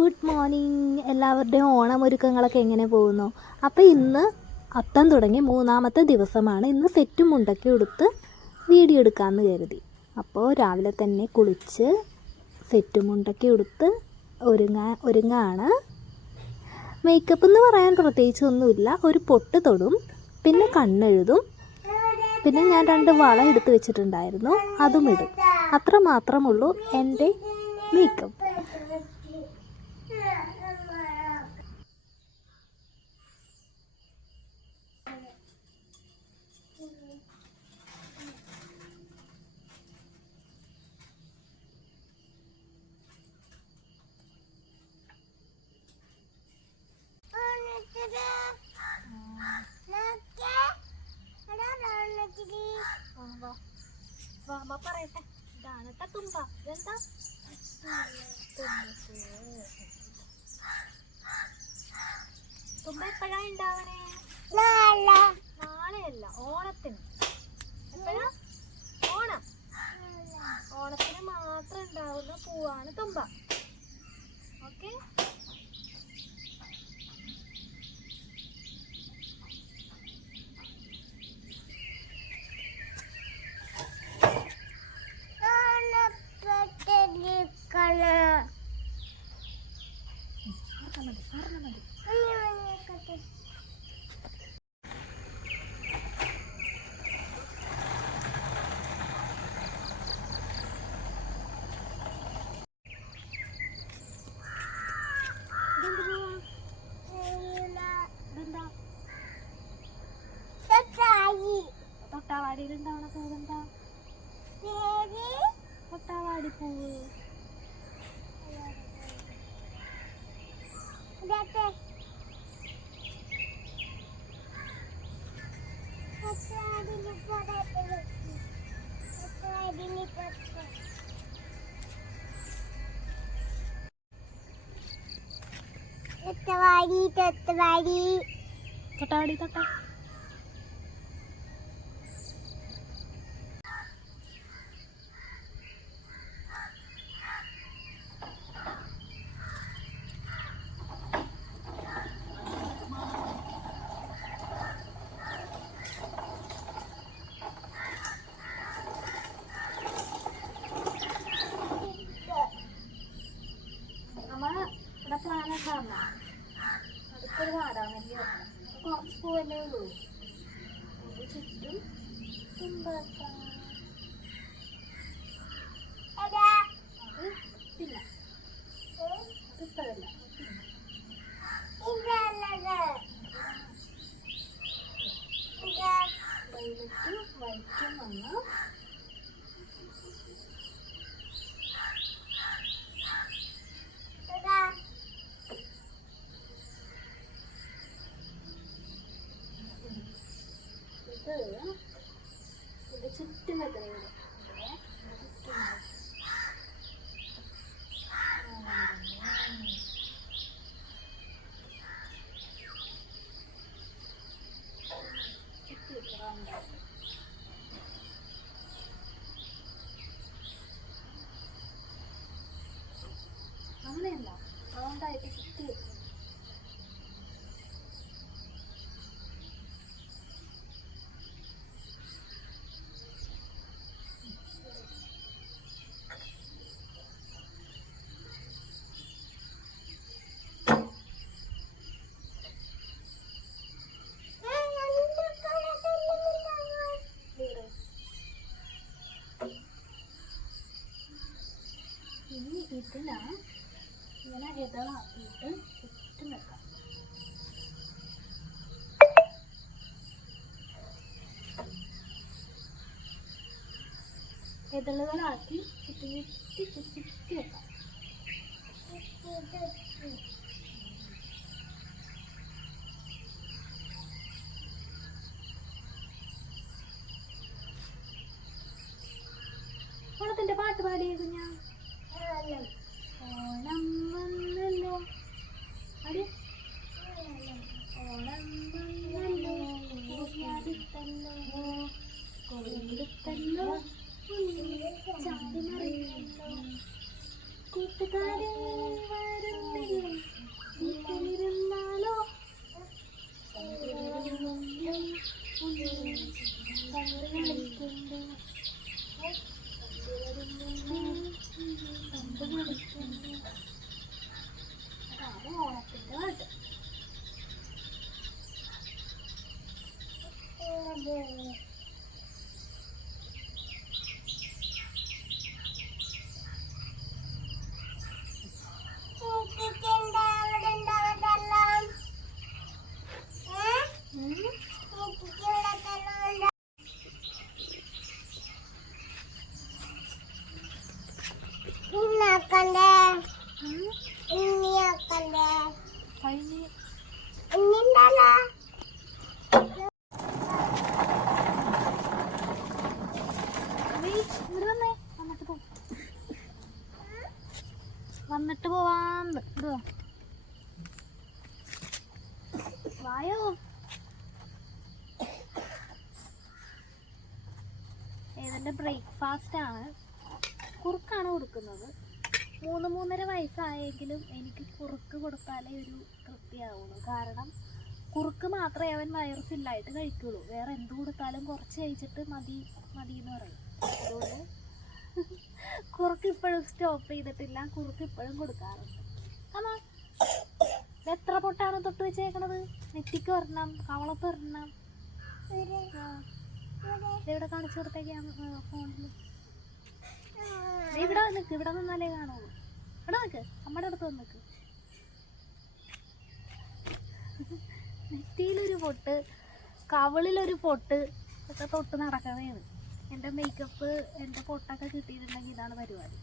Good morning. എല്ലാവരുടെയും ഓണമൊരുക്കങ്ങളൊക്കെ എങ്ങനെ പോകുന്നു? അപ്പോൾ ഇന്ന് അത്തം തുടങ്ങി മൂന്നാമത്തെ ദിവസമാണ്. ഇന്ന് സെറ്റും മുണ്ടൊക്കെ ഉടുത്ത് വീഡിയോ എടുക്കാമെന്ന് കരുതി. അപ്പോൾ രാവിലെ തന്നെ കുളിച്ച് സെറ്റും മുണ്ടൊക്കെ ഉടുത്ത് ഒരുങ്ങാ ഒരുങ്ങാണ്. മേക്കപ്പ് എന്ന് പറയാൻ പ്രത്യേകിച്ച് ഒന്നുമില്ല. ഒരു പൊട്ട് തൊടും പിന്നെ കണ്ണെഴുതും പിന്നെ ഞാൻ രണ്ട് വള എടുത്ത് വെച്ചിട്ടുണ്ടായിരുന്നു. അതും ഇടും. അത്ര മാത്രമുള്ളൂ എന്റെ മേക്കപ്പ് പറയട്ടെ ഇതാണ് ട്ടാ തുമ്പ ഇതെന്താ തുമ്പ എപ്പോഴാ ഉണ്ടാവണേ നാളെയല്ല ഓണത്തിന്. എപ്പോഴാ? ഓണം. ഓണത്തിന് മാത്രം ഉണ്ടാവുന്ന പൂവാണ് തുമ്പ. ഓക്കെ? തൊട്ടാവാടിയിൽ ഉണ്ടാവണ പൂവെന്താ തൊട്ടാവാടി പൂവ് തൊട്ടവാടി തൊട്ടവാടി തൊട്ടാവാടി തൊട്ടാ അടുത്തൊരു വാടാമല്ലി കുറച്ച് പൂവല്ലേ 설레나 가운데 이렇게 깊이 ಇದನ್ನ ഇങ്ങനെ ഇതളാക്കിയിട്ട് ഇട്ട് വെക്കാം ഇതളുകളാക്കി ചുറ്റി ചുറ്റി ചുറ്റി ചുറ്റി വെക്കാം ഓണത്തിന്റെ പാട്ട് പാടിയ കുഞ്ഞാ ഓണം വന്നല്ലോ അടി ഓണം വന്നല്ലോ കോയിലെത്തല്ലോ കോയിലെത്തല്ലോ ചാടി മറിയല്ലോ കൂട്ടുകാരെ വരുന്നില്ലേ വീട്ടിലിരുന്നാലോ കണ്ടു കളിക്കുന്നുണ്ട് ബ്രേക്ക്ഫാസ്റ്റ് ആണ്. കുറുക്കാണ് കൊടുക്കുന്നത്. മൂന്ന് മൂന്നര വയസ്സായെങ്കിലും എനിക്ക് കുറുക്ക് കൊടുത്താലേ ഒരു തൃപ്തിയാവുള്ളൂ. കാരണം കുറുക്ക് മാത്രമേ അവൻ വയറ് ഫില്ലായിട്ട് കഴിക്കുള്ളൂ. വേറെ എന്ത് കൊടുത്താലും കുറച്ച് കഴിച്ചിട്ട് മതി മതി എന്ന് പറയും. അതുകൊണ്ട് കുറുക്ക് ഇപ്പോഴും സ്റ്റോപ്പ് ചെയ്തിട്ടില്ല. കുറുക്ക് ഇപ്പോഴും കൊടുക്കാറുണ്ട്. അമ്മ എത്ര പൊട്ടാണ് തൊട്ട് വെച്ചേക്കണത്? നെറ്റിക്ക് വരണം കവളത്ത് വരണം. ആ. ഇവിടെ കാണിച്ചു കൊടുത്തേക്കാം ഫോണിൽ ഇവിടെ നിൽക്ക് ഇവിടെ നിന്നാലേ കാണുള്ളൂ. ഇവിടെ നിൽക്ക് അമ്മയുടെ അടുത്ത് വന്ന് നിൽക്ക് നെറ്റിയിലൊരു പൊട്ട് കവളിലൊരു പൊട്ട് ഒക്കെ തൊട്ട് നടക്കണേന്ന് എന്റെ മേക്കപ്പ് എന്റെ പൊട്ടൊക്കെ കിട്ടിയിട്ടുണ്ടെങ്കിൽ ഇതാണ് പരിപാടി.